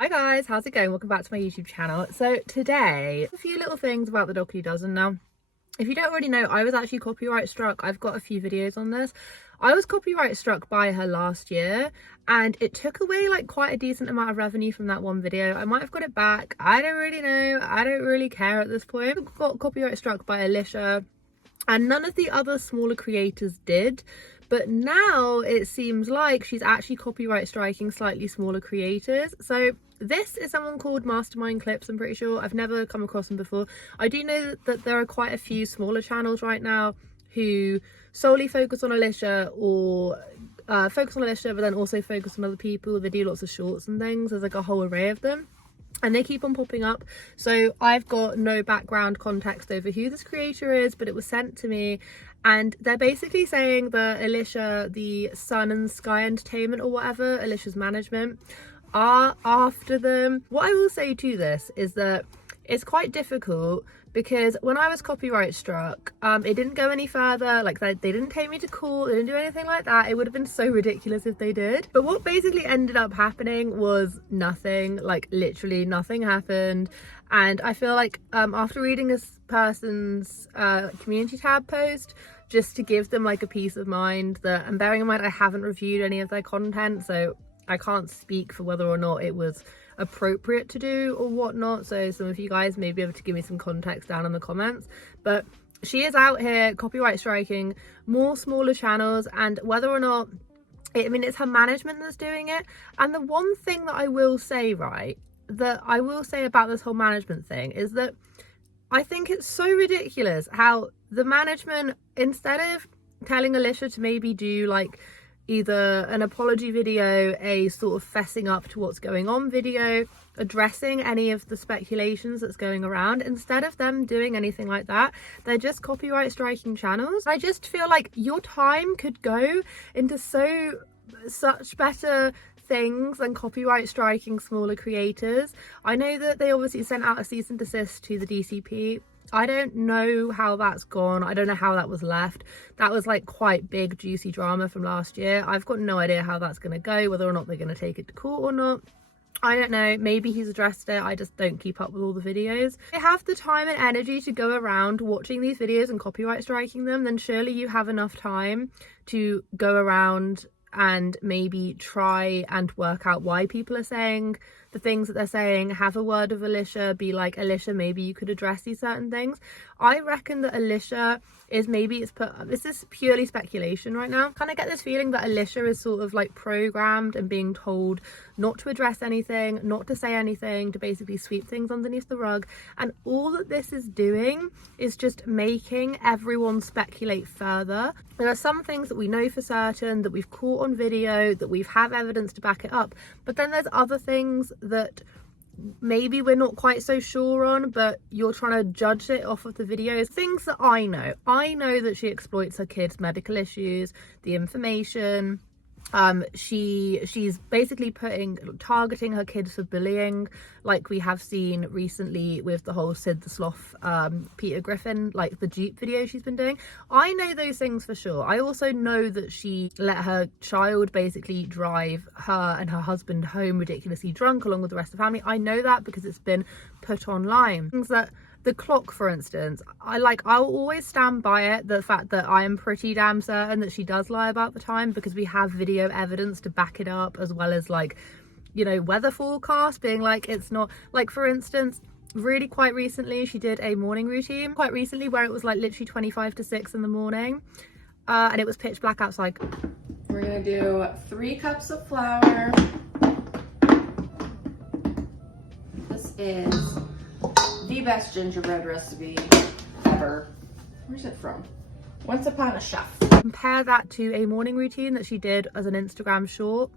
Hi guys, how's it going? Welcome back to my YouTube channel. So today, a few little things about the Dougherty dozen. Now, if you don't already know, I was actually copyright struck. I've got a few videos on this. I was copyright struck by her last year and it took away like quite a decent amount of revenue from that one video. I might have got it back. I don't really know. I don't really care at this point. I got copyright struck by Alicia and none of the other smaller creators did. But now it seems like she's actually copyright striking slightly smaller creators. So this is someone called Mastermind Clips, I'm pretty sure. I've never come across them before. I do know that there are quite a few smaller channels right now who solely focus on Alicia or focus on Alicia, but then also focus on other people. They do lots of shorts and things. There's like a whole array of them. And they keep on popping up. So I've got no background context over who this creator is, but it was sent to me. And they're basically saying that Alicia, the Sun and Sky Entertainment or whatever, Alicia's management, are after them. What I will say to this is that it's quite difficult because when I was copyright struck, it didn't go any further. Like they didn't take me to court, they didn't do anything like that. It would have been so ridiculous if they did. But what basically ended up happening was nothing, like literally nothing happened. And I feel like after reading this person's community tab post, just to give them like a peace of mind that, and bearing in mind I haven't reviewed any of their content, so I can't speak for whether or not it was appropriate to do or whatnot, so some of you guys may be able to give me some context down in the comments. But she is out here copyright striking more smaller channels, and whether or not it's her management that's doing it. And the one thing that I will say, right, that I will say about this whole management thing is that I think it's so ridiculous how the management, instead of telling Alicia to maybe do like either an apology video, a sort of fessing up to what's going on video, addressing any of the speculations that's going around, instead of them doing anything like that, they're just copyright striking channels. I just feel like your time could go into such better things than copyright striking smaller creators. I know that they obviously sent out a cease and desist to the DCP. I don't know how that's gone. I don't know how that was left. That was like quite big juicy drama from last year. I've got no idea how that's going to go, whether or not they're going to take it to court or not. I don't know, maybe he's addressed it. I just don't keep up with all the videos. If you have the time and energy to go around watching these videos and copyright striking them, then surely you have enough time to go around and maybe try and work out why people are saying the things that they're saying. Have a word with Alicia, be like, Alicia, maybe you could address these certain things. I reckon that Alicia is this is purely speculation right now. Kind of get this feeling that Alicia is sort of like programmed and being told not to address anything, not to say anything, to basically sweep things underneath the rug. And all that this is doing is just making everyone speculate further. There are some things that we know for certain, that we've caught on video, that we've have evidence to back it up. But then there's other things that maybe we're not quite so sure on, but you're trying to judge it off of the videos. Things that I know that she exploits her kids' medical issues, the information. She's basically targeting her kids for bullying, like we have seen recently with the whole Sid the Sloth, Peter Griffin, like the Jeep video she's been doing. I know those things for sure. I also know that she let her child basically drive her and her husband home ridiculously drunk along with the rest of the family. I know that because it's been put online. Things that the clock, for instance, I'll always stand by it, the fact that I am pretty damn certain that she does lie about the time, because we have video evidence to back it up, as well as like, you know, weather forecast being like it's not. Like, for instance, really quite recently she did a morning routine where it was like literally 25 to 6 in the morning, and it was pitch black outside. We're gonna do 3 cups of flour. This is the best gingerbread recipe ever. Where's it from? Once Upon a Chef. Compare that to a morning routine that she did as an Instagram short.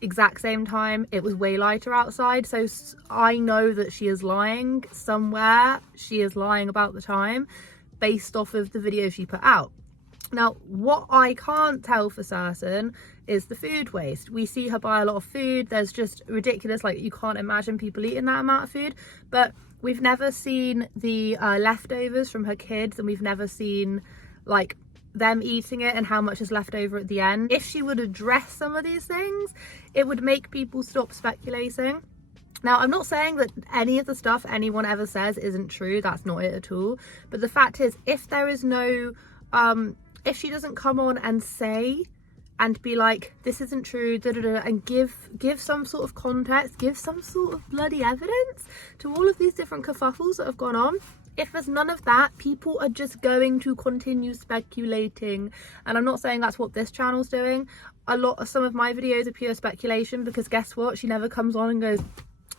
Exact same time, it was way lighter outside, so I know that she is lying somewhere. She is lying about the time based off of the video she put out. Now, what I can't tell for certain is the food waste. We see her buy a lot of food. There's just ridiculous, like you can't imagine people eating that amount of food, but we've never seen the leftovers from her kids, and we've never seen like them eating it and how much is left over at the end. If she would address some of these things, it would make people stop speculating. Now, I'm not saying that any of the stuff anyone ever says isn't true. That's not it at all. But the fact is, if there is no, if she doesn't come on and say and be like, this isn't true, da, da, da, and give some sort of context, give some sort of bloody evidence to all of these different kerfuffles that have gone on. If there's none of that, people are just going to continue speculating. And I'm not saying that's what this channel's doing. Some of my videos are pure speculation, because guess what? She never comes on and goes,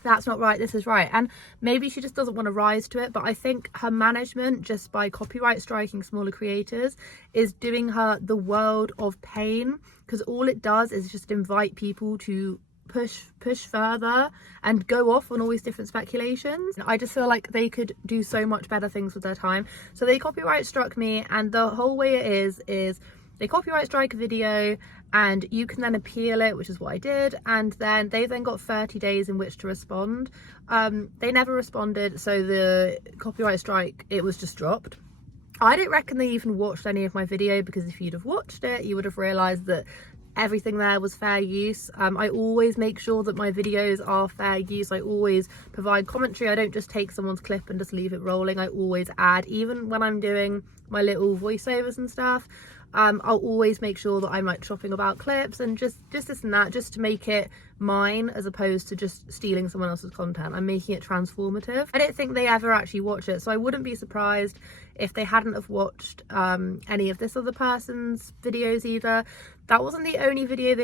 that's not right, this is right. And maybe she just doesn't want to rise to it, but I think her management, just by copyright striking smaller creators, is doing her the world of pain, because all it does is just invite people to push further and go off on all these different speculations. I just feel like they could do so much better things with their time. So they copyright struck me, and the whole way it is they copyright strike a video and you can then appeal it, which is what I did, and then they then got 30 days in which to respond. They never responded, so the copyright strike, it was just dropped. I don't reckon they even watched any of my video, because if you'd have watched it, you would have realised that everything there was fair use. I always make sure that my videos are fair use. I always provide commentary. I don't just take someone's clip and just leave it rolling. I always add, even when I'm doing my little voiceovers and stuff, I'll always make sure that I'm like chopping about clips and just this and that, just to make it mine as opposed to just stealing someone else's content. I'm making it transformative. I don't think they ever actually watch it, so I wouldn't be surprised if they hadn't have watched any of this other person's videos either. That wasn't the only video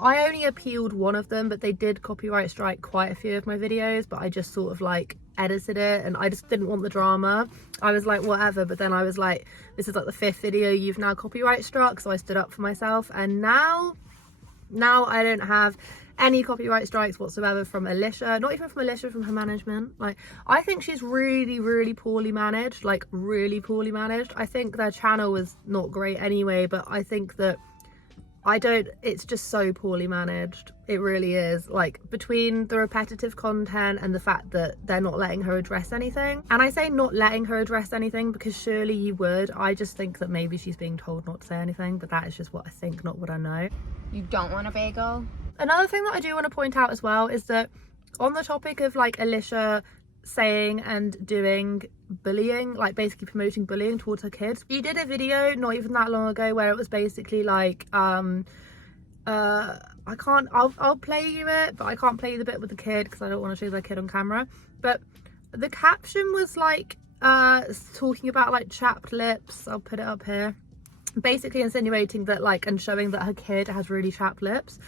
I only appealed one of them, but they did copyright strike quite a few of my videos, but I just sort of like edited it, and I just didn't want the drama. I was like, whatever, but then I was like, this is like the 5th video you've now copyright struck, so I stood up for myself. And now I don't have any copyright strikes whatsoever from Alicia, not even from Alicia, from her management. Like, I think she's really poorly managed, like really poorly managed. I think their channel was not great anyway, but I think that it's just so poorly managed. It really is. Like, between the repetitive content and the fact that they're not letting her address anything, and I say not letting her address anything because surely you would. I just think that maybe she's being told not to say anything, but that is just what I think, not what I know. You don't want a bagel? Another thing that I do want to point out as well is that on the topic of like Alicia saying and doing bullying, like basically promoting bullying towards her kids, she did a video not even that long ago where it was basically like I'll play you it, but I can't play you the bit with the kid because I don't want to show their kid on camera. But the caption was like talking about like chapped lips. I'll put it up here, basically insinuating that like, and showing that her kid has really chapped lips.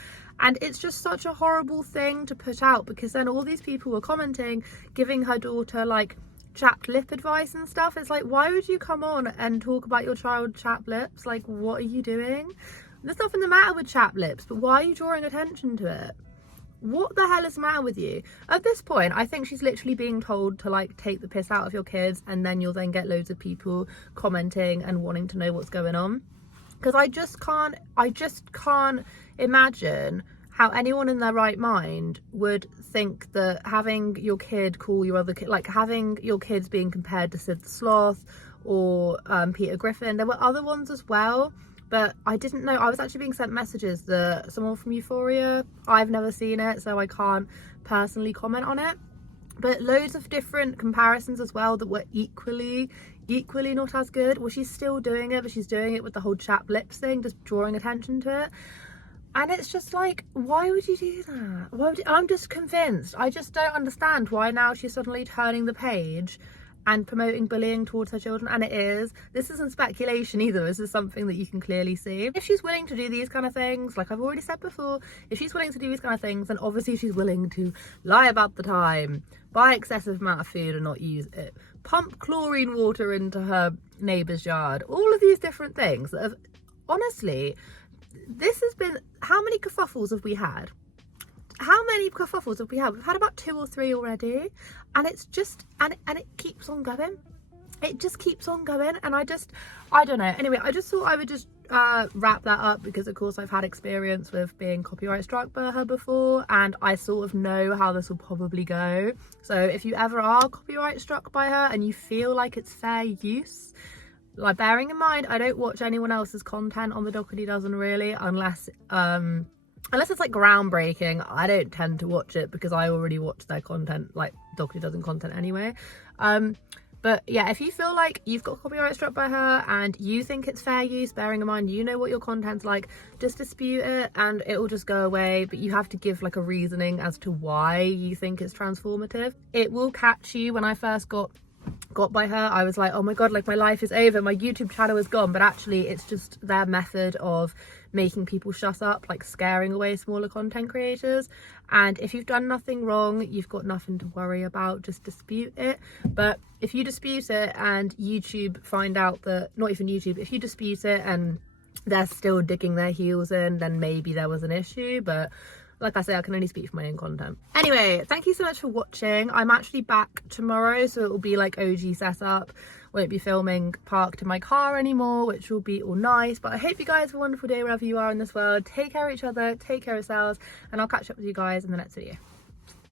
And it's just such a horrible thing to put out, because then all these people were commenting, giving her daughter like chapped lip advice and stuff. It's like, why would you come on and talk about your child's chapped lips? Like, what are you doing? There's nothing the matter with chapped lips, but why are you drawing attention to it? What the hell is the matter with you? At this point, I think she's literally being told to like take the piss out of your kids, and then you'll then get loads of people commenting and wanting to know what's going on. Because I just can't imagine how anyone in their right mind would think that having your kid call your other kid, like having your kids being compared to Sid the Sloth or Peter Griffin. There were other ones as well, but I didn't know. I was actually being sent messages that someone from Euphoria, I've never seen it, so I can't personally comment on it. But loads of different comparisons as well that were equally not as good. Well, she's still doing it, but she's doing it with the whole chapped lips thing, just drawing attention to it. And it's just like, why would you do that? I'm just convinced. I just don't understand why now she's suddenly turning the page and promoting bullying towards her children. And it is. This isn't speculation either. This is something that you can clearly see. If she's willing to do these kind of things, like I've already said before, if she's willing to do these kind of things, then obviously she's willing to lie about the time, buy excessive amount of food and not use it, pump chlorine water into her neighbour's yard, all of these different things that have, honestly, this has been, how many kerfuffles have we had? We've had about 2 or 3 already, and it's just, and it keeps on going. It just keeps on going, and I don't know. Anyway, I just thought I would just wrap that up, because of course I've had experience with being copyright struck by her before, and I sort of know how this will probably go. So if you ever are copyright struck by her and you feel like it's fair use, like, bearing in mind I don't watch anyone else's content on the Dougherty Dozen really, unless unless it's like groundbreaking, I don't tend to watch it because I already watch their content, like Dougherty doesn't content anyway. But yeah, if you feel like you've got copyright struck by her and you think it's fair use, bearing in mind you know what your content's like, just dispute it and it will just go away. But you have to give like a reasoning as to why you think it's transformative. It will catch you. When I first got by her, I was like, oh my god, like my life is over, my YouTube channel is gone. But actually it's just their method of making people shut up, like scaring away smaller content creators. And if you've done nothing wrong, you've got nothing to worry about, just dispute it. But if you dispute it and YouTube find out that, not even YouTube, if you dispute it and they're still digging their heels in, then maybe there was an issue. But like I say, I can only speak for my own content. Anyway, thank you so much for watching. I'm actually back tomorrow, so it will be like OG setup. Won't be filming parked in my car anymore, which will be all nice. But I hope you guys have a wonderful day wherever you are in this world. Take care of each other, take care of yourselves, and I'll catch up with you guys in the next video.